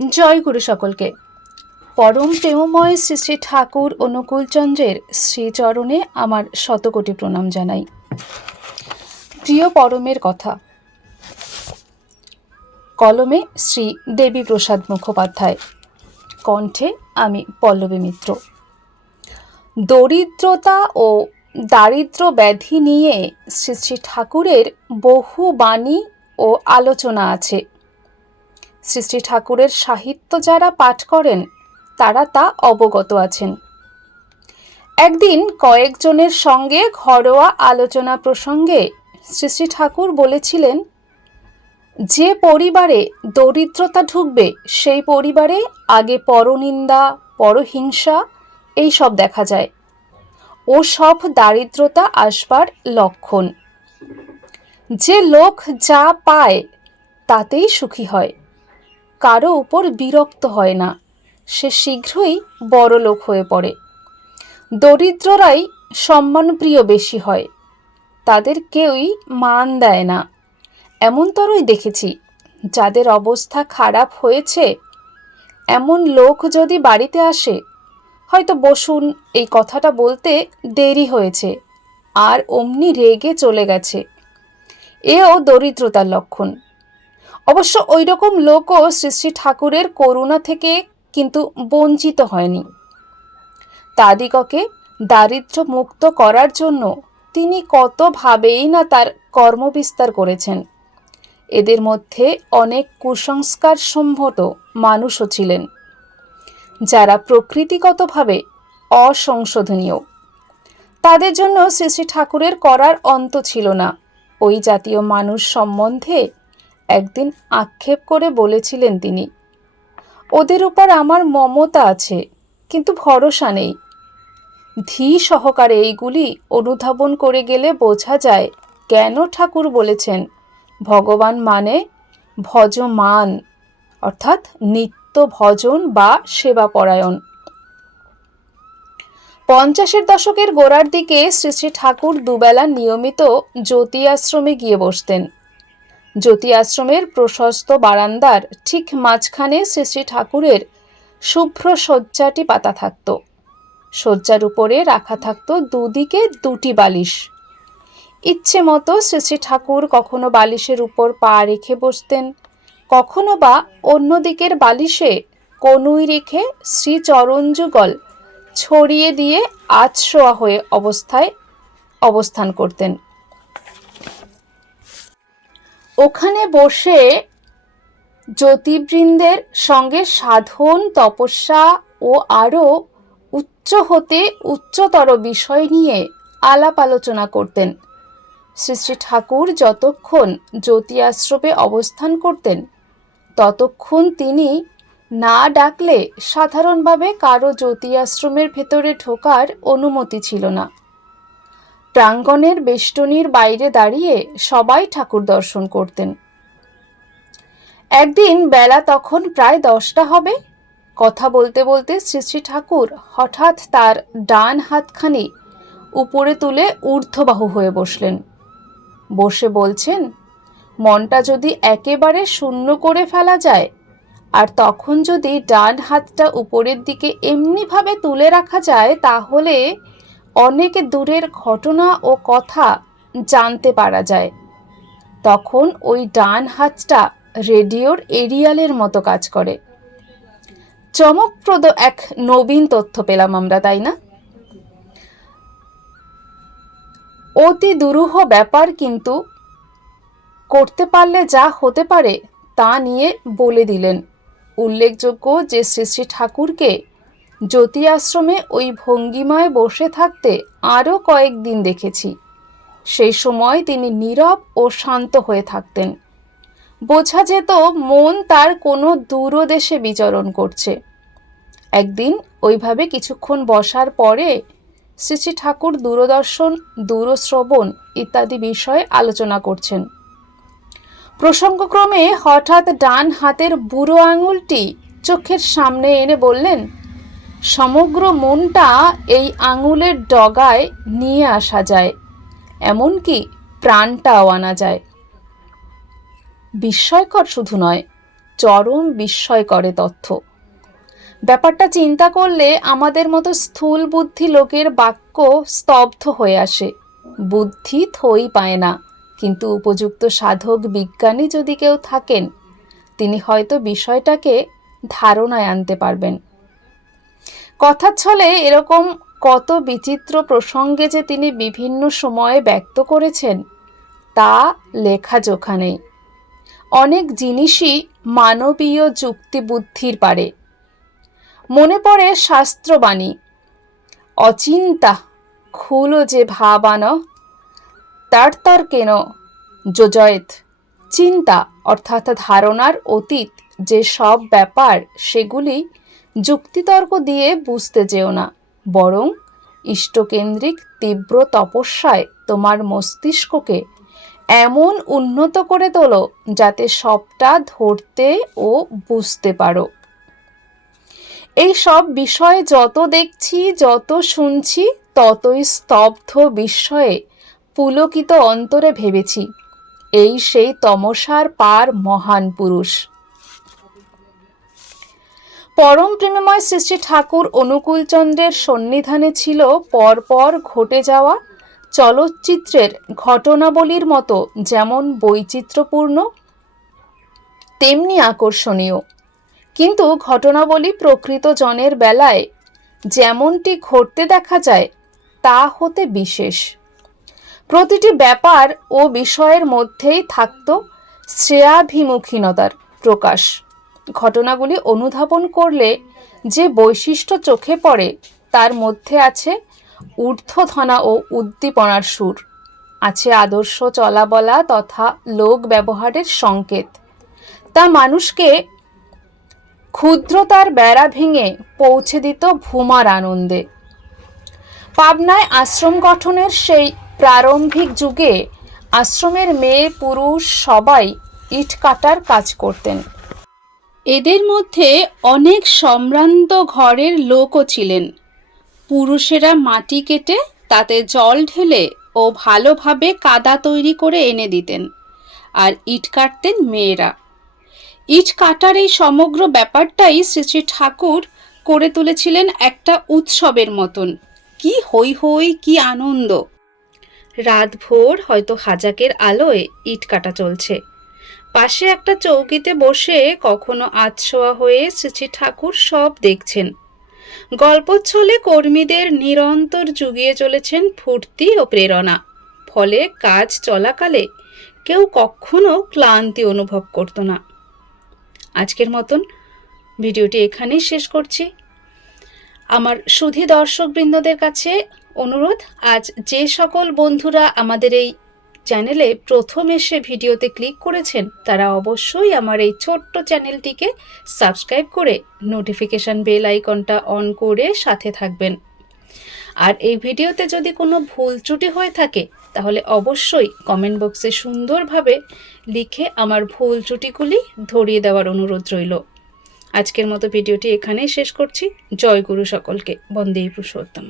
জয় গুরু সকলকে। পরম প্রেমময় শ্রী শ্রী ঠাকুর অনুকূলচন্দ্রের শ্রীচরণে আমার শতকোটি প্রণাম জানাই। প্রিয় পরমের কথা। কলমে শ্রী দেবী প্রসাদ মুখোপাধ্যায়। কণ্ঠে আমি পল্লবী মিত্র। দরিদ্রতা ও দারিদ্র ব্যাধি নিয়ে শ্রী শ্রী ঠাকুরের বহু বাণী ও আলোচনা আছে। শ্রী ঠাকুরের সাহিত্য যারা পাঠ করেন, তারা তা অবগত আছেন। একদিন কয়েকজনের সঙ্গে ঘরোয়া আলোচনা প্রসঙ্গে শ্রী শ্রী ঠাকুর বলেছিলেন, যে পরিবারে দরিদ্রতা ঢুকবে, সেই পরিবারে আগে পরনিন্দা, পরহিংসা, এই সব দেখা যায়। ও সব দারিদ্রতা আসবার লক্ষণ। যে লোক যা পায়, তাতেই সুখী হয়। কারও উপর বিরক্ত হয় না। সে শীঘ্রই বড় লোক হয়ে পড়ে। দরিদ্ররাই সম্মানপ্রিয় বেশি হয়। তাদের কেউই মান দেয় না। এমনতরই দেখেছি, যাদের অবস্থা খারাপ হয়েছে, এমন লোক যদি বাড়িতে আসে, হয়তো বসুন, এই কথাটা বলতে দেরি হয়েছে, আর অমনি রেগে চলে গেছে। এও দরিদ্রতার লক্ষণ। অবশ্য ওই রকম লোকও শ্রী শ্রী ঠাকুরের করুণা থেকে কিন্তু বঞ্চিত হয়নি। তাদিগকে দারিদ্র মুক্ত করার জন্য তিনি কতভাবেই না তার কর্মবিস্তার করেছেন। এদের মধ্যে অনেক কুসংস্কার সম্ভত মানুষও ছিলেন, যারা প্রকৃতিগতভাবে অসংশোধনীয়। তাদের জন্য শ্রী শ্রী ঠাকুরের করার অন্ত ছিল না। ওই জাতীয় মানুষ সম্বন্ধে একদিন আক্ষেপ করে বলেছিলেন তিনি, ওদের উপর আমার মমতা আছে, কিন্তু ভরসা নেই। ধী সহকারে এইগুলি অনুধাবন করে গেলে বোঝা যায়, কেন ঠাকুর বলেছেন, ভগবান মানে ভজমান, অর্থাৎ নিত্য ভজন বা সেবা পরায়ণ পঞ্চাশের দশকের গোড়ার দিকে শ্রী শ্রী ঠাকুর দুবেলা নিয়মিত জ্যোতি আশ্রমে গিয়ে বসতেন। জ্যোতি আশ্রমের প্রশস্ত বারান্দার ঠিক মাঝখানে শ্রী শ্রী ঠাকুরের শুভ্র শয্যাটি পাতা থাকত। শয্যার উপরে রাখা থাকত দুদিকে দুটি বালিশ। ইচ্ছে মতো শ্রী শ্রী ঠাকুর কখনো বালিশের উপর পা রেখে বসতেন, কখনো বা অন্য দিকের বালিশে কনুই রেখে শ্রী চরণযুগল ছড়িয়ে দিয়ে আছশোয়া হয়ে অবস্থায় অবস্থান করতেন। ওখানে বসে জ্যোতিবৃন্দের সঙ্গে সাধন, তপস্যা ও আরও উচ্চ হতে উচ্চতর বিষয় নিয়ে আলাপ আলোচনা করতেন। শ্রী শ্রী ঠাকুর যতক্ষণ জ্যোতি আশ্রমে অবস্থান করতেন, ততক্ষণ তিনি না ডাকলে সাধারণভাবে কারও জ্যোতি আশ্রমের ভেতরে ঢোকার অনুমতি ছিল না। প্রাঙ্গণের বেষ্টনীর বাইরে দাঁড়িয়ে সবাই ঠাকুর দর্শন করতেন। একদিন বেলা তখন প্রায় দশটা হবে। কথা বলতে বলতে শ্রী শ্রী ঠাকুর হঠাৎ তার ডান হাতখানি উপরে তুলে ঊর্ধ্ববাহু হয়ে বসলেন। বসে বলছেন, মনটা যদি একেবারে শূন্য করে ফেলা যায়, আর তখন যদি ডান হাতটা উপরের দিকে এমনিভাবে তুলে রাখা যায়, তাহলে অনেক দূরের ঘটনা ও কথা জানতে পারা যায়। তখন ওই ডান হাতটা রেডিওর এরিয়ালের মতো কাজ করে। চমকপ্রদ এক নবীন তথ্য পেলাম আমরা, তাই না? অতি দুরূহ ব্যাপার কিন্তু করতে পারলে যা হতে পারে তা নিয়ে বলে দিলেন। উল্লেখযোগ্য যে শ্রী শ্রী ঠাকুরকে জ্যোতি আশ্রমে ওই ভঙ্গিমায় বসে থাকতে আরও কয়েকদিন দেখেছি। সেই সময় তিনি নীরব ও শান্ত হয়ে থাকতেন। বোঝা যেত মন তার কোনো দূরদেশে বিচরণ করছে। একদিন ওইভাবে কিছুক্ষণ বসার পরে শ্রী শ্রী ঠাকুর দূরদর্শন, দূরশ্রবণ ইত্যাদি বিষয়ে আলোচনা করছেন। প্রসঙ্গক্রমে হঠাৎ ডান হাতের বুড়ো আঙুলটি চোখের সামনে এনে বললেন সমগ্র মনটা এই আঙুলের ডগায় নিয়ে আসা যায়, এমনকি প্রাণটাও আনা যায়। বিস্ময়কর শুধু নয়, চরম বিস্ময় করে তথ্য। ব্যাপারটা চিন্তা করলে আমাদের মতো স্থূল বুদ্ধি লোকের বাক্য স্তব্ধ হয়ে আসে। বুদ্ধি থই পায় না, কিন্তু উপযুক্ত সাধক বিজ্ঞানী যদি কেউ থাকেন, তিনি হয়তো বিষয়টাকে ধারণায় আনতে পারবেন। কথার ছলে এরকম কত বিচিত্র প্রসঙ্গে যে তিনি বিভিন্ন সময়ে ব্যক্ত করেছেন, তা লেখা জোখা নেই। অনেক জিনিসই মানবীয় যুক্তিবুদ্ধির পারে। মনে পড়ে শাস্ত্রবাণী, অচিন্তা খুলো যে ভাবান, তার তার কেন যোজয়েত? চিন্তা অর্থাৎ ধারণার অতীত, যে সব ব্যাপার সেগুলি যুক্তিতর্ক দিয়ে বুঝতে যেও না। বরং ইষ্টকেন্দ্রিক তীব্র তপস্যায় তোমার মস্তিষ্ককে এমন উন্নত করে তোলো যাতে সবটা ধরতে ও বুঝতে পারো। এই সব বিষয়ে যত দেখছি, যত শুনছি, ততই স্তব্ধ বিস্ময়ে পুলকিত অন্তরে ভেবেছি। এই সেই তমসার পার মহান পুরুষ। পরম প্রেমময় সৃষ্টি ঠাকুর অনুকূলচন্দ্রের সন্নিধানে ছিল, পরপর ঘটে যাওয়া চলচ্চিত্রের ঘটনাবলীর মতো যেমন বৈচিত্র্যপূর্ণ, তেমনি আকর্ষণীয়। কিন্তু ঘটনাবলী প্রকৃত জনের বেলায় যেমনটি ঘটতে দেখা যায়, তা হতে বিশেষ। প্রতিটি ব্যাপার ও বিষয়ের মধ্যেই থাকত শ্রেয়াভিমুখীনতার প্রকাশ। ঘটনাগুলি অনুধাবন করলে যে বৈশিষ্ট্য চোখে পড়ে, তার মধ্যে আছে ঊর্ধ্বধনা ও উদ্দীপনার সুর। আছে আদর্শ চলাবলা তথা লোক ব্যবহারের সংকেত। তা মানুষকে ক্ষুদ্রতার বেড়া ভেঙে পৌঁছে দিত ভূমার আনন্দে। পাবনায় আশ্রম গঠনের সেই প্রারম্ভিক যুগে আশ্রমের মেয়ে, পুরুষ সবাই ইট কাটার কাজ করতেন। এদের মধ্যে অনেক সম্ভ্রান্ত ঘরের লোকও ছিলেন। পুরুষেরা মাটি কেটে তাতে জল ঢেলে ও ভালোভাবে কাদা তৈরি করে এনে দিতেন আর ইট কাটতেন মেয়েরা। ইট কাটার এই সমগ্র ব্যাপারটাই শ্রী শ্রী ঠাকুর করে তুলেছিলেন একটা উৎসবের মতন। কি হই হই কি আনন্দ। রাতভোর হয়তো হাজাকের আলোয় ইট কাটা চলছে। পাশে একটা চৌকিতে বসে কখনো আতশোয়া হয়ে শ্রী ঠাকুর সব দেখছেন। গল্পচ্ছলে কর্মীদের নিরন্তর জুগিয়ে চলেছেন ফুর্তি ও প্রেরণা। ফলে কাজ চলাকালে কেউ কখনো ক্লান্তি অনুভব করতো না। আজকের মতন ভিডিওটি এখানেই শেষ করছি। আমার সুধী দর্শকবৃন্দদের কাছে অনুরোধ, আজ যে সকল বন্ধুরা আমাদের এই চ্যানেলে প্রথম এসে ভিডিওতে ক্লিক করেছেন, তারা অবশ্যই আমার এই ছোট্ট চ্যানেলটিকে সাবস্ক্রাইব করে নোটিফিকেশান বেল আইকনটা অন করে সাথে থাকবেন। আর এই ভিডিওতে যদি কোনো ভুল ত্রুটি হয়ে থাকে, তাহলে অবশ্যই কমেন্ট বক্সে সুন্দরভাবে লিখে আমার ভুল ত্রুটিগুলি ধরিয়ে দেওয়ার অনুরোধ রইল। আজকের মতো ভিডিওটি এখানেই শেষ করছি। জয় গুরু সকলকে। বন্দে পুরুষোত্তম।